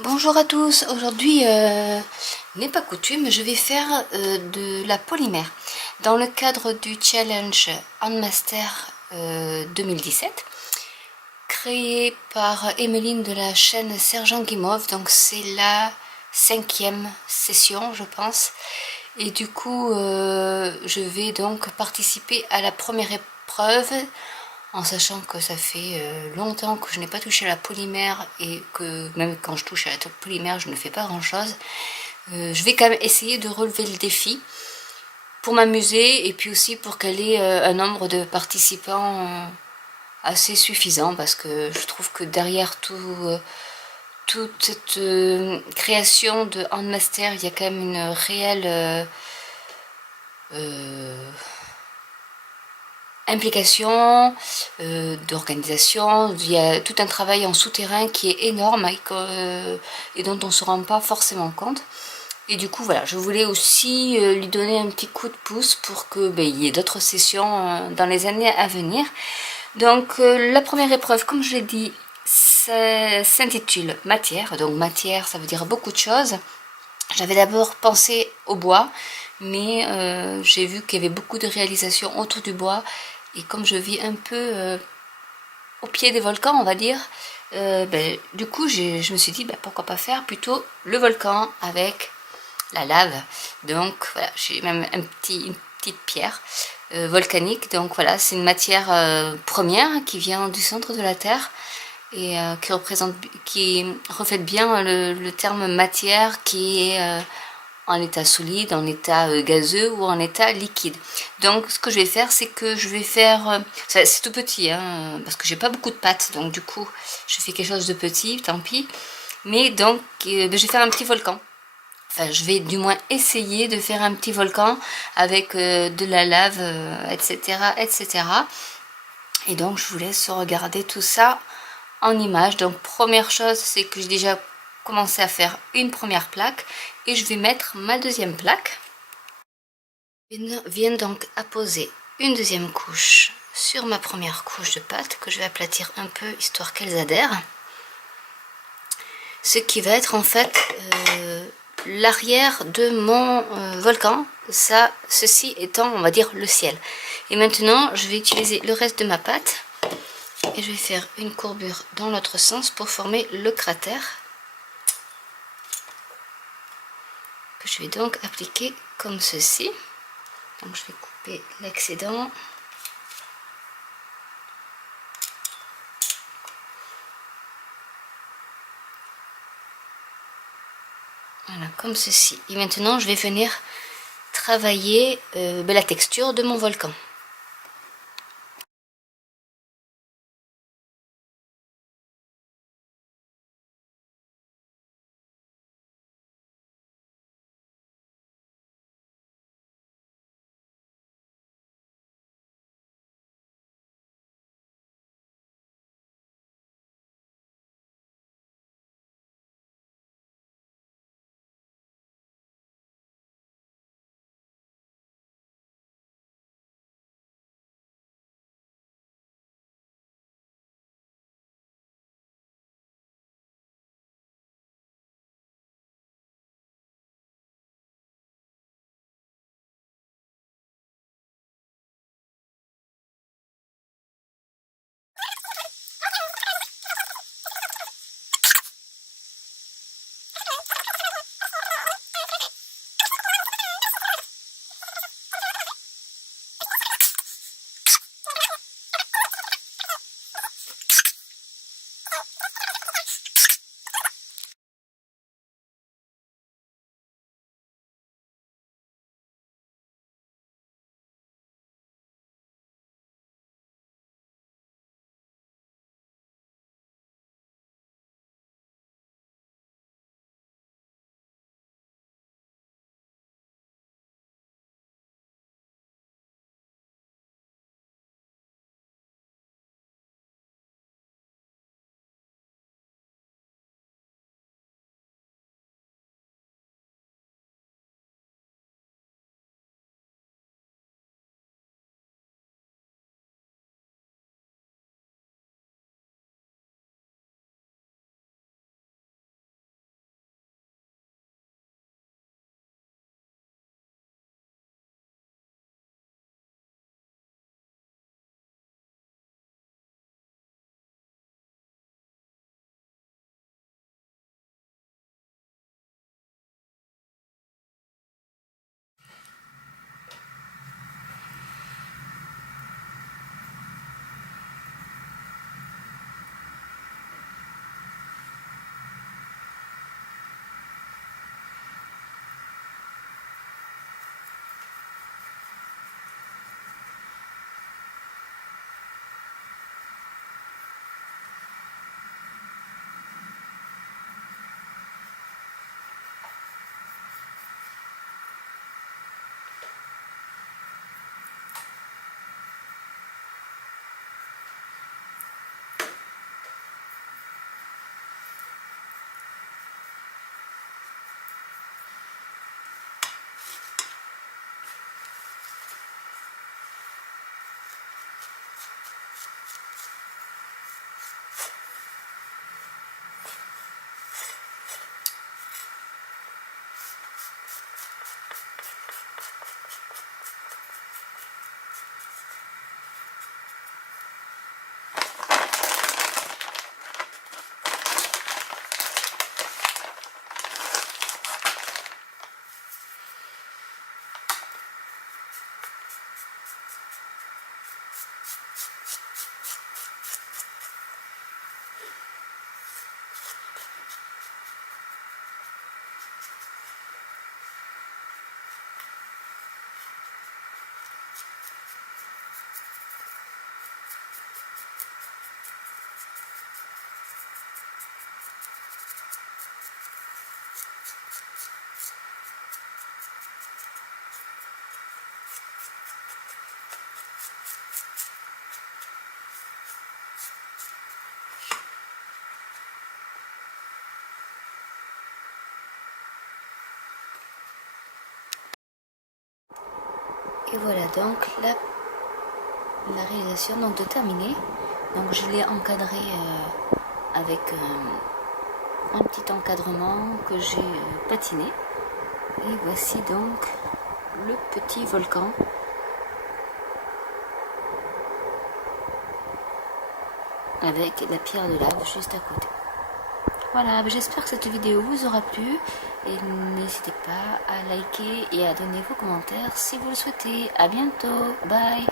Bonjour à tous, aujourd'hui n'est pas coutume, je vais faire de la polymère dans le cadre du challenge Handmaster 2017 créé par Emeline de la chaîne Sergent Guimauve. Donc c'est la 5e session je pense, et du coup je vais donc participer à la première épreuve, en sachant que ça fait longtemps que je n'ai pas touché à la polymère et que même quand je touche à la polymère je ne fais pas grand chose. Je vais quand même essayer de relever le défi pour m'amuser et puis aussi pour qu'elle ait un nombre de participants assez suffisant, parce que je trouve que derrière toute cette création de Handmaster, il y a quand même une réelle implication, d'organisation. Il y a tout un travail en souterrain qui est énorme et dont on ne se rend pas forcément compte. Et du coup, voilà, je voulais aussi lui donner un petit coup de pouce pour que il y ait d'autres sessions dans les années à venir. Donc, la première épreuve, comme je l'ai dit, s'intitule matière. Donc, matière, ça veut dire beaucoup de choses. J'avais d'abord pensé au bois, mais j'ai vu qu'il y avait beaucoup de réalisations autour du bois. Et comme je vis un peu au pied des volcans, on va dire, du coup, je me suis dit, pourquoi pas faire plutôt le volcan avec la lave. Donc voilà, j'ai même une petite pierre volcanique. Donc voilà, c'est une matière première qui vient du centre de la Terre et qui reflète bien le terme matière, qui est en état solide, en état gazeux ou en état liquide. Donc ce que je vais faire, c'est que je vais faire, c'est tout petit, hein, parce que j'ai pas beaucoup de pâte, donc du coup je fais quelque chose de petit, tant pis. Mais donc je vais faire un petit volcan. Enfin, je vais du moins essayer de faire un petit volcan avec de la lave, etc., etc. Et donc, je vous laisse regarder tout ça en images. Donc, première chose, c'est que j'ai déjà commencé à faire une première plaque et je vais mettre ma deuxième plaque. Je viens donc apposer une deuxième couche sur ma première couche de pâte que je vais aplatir un peu histoire qu'elles adhèrent. Ce qui va être en fait l'arrière de mon volcan, ceci étant, on va dire, le ciel. Et maintenant, je vais utiliser le reste de ma pâte et je vais faire une courbure dans l'autre sens pour former le cratère, que je vais donc appliquer comme ceci. Donc je vais couper l'excédent. Voilà, comme ceci. Et maintenant, je vais venir travailler la texture de mon volcan. Et voilà donc la réalisation donc de terminer. Donc je l'ai encadré avec un petit encadrement que j'ai patiné. Et voici donc le petit volcan. Avec la pierre de lave juste à côté. Voilà, j'espère que cette vidéo vous aura plu. Et n'hésitez pas à liker et à donner vos commentaires si vous le souhaitez. A bientôt, bye.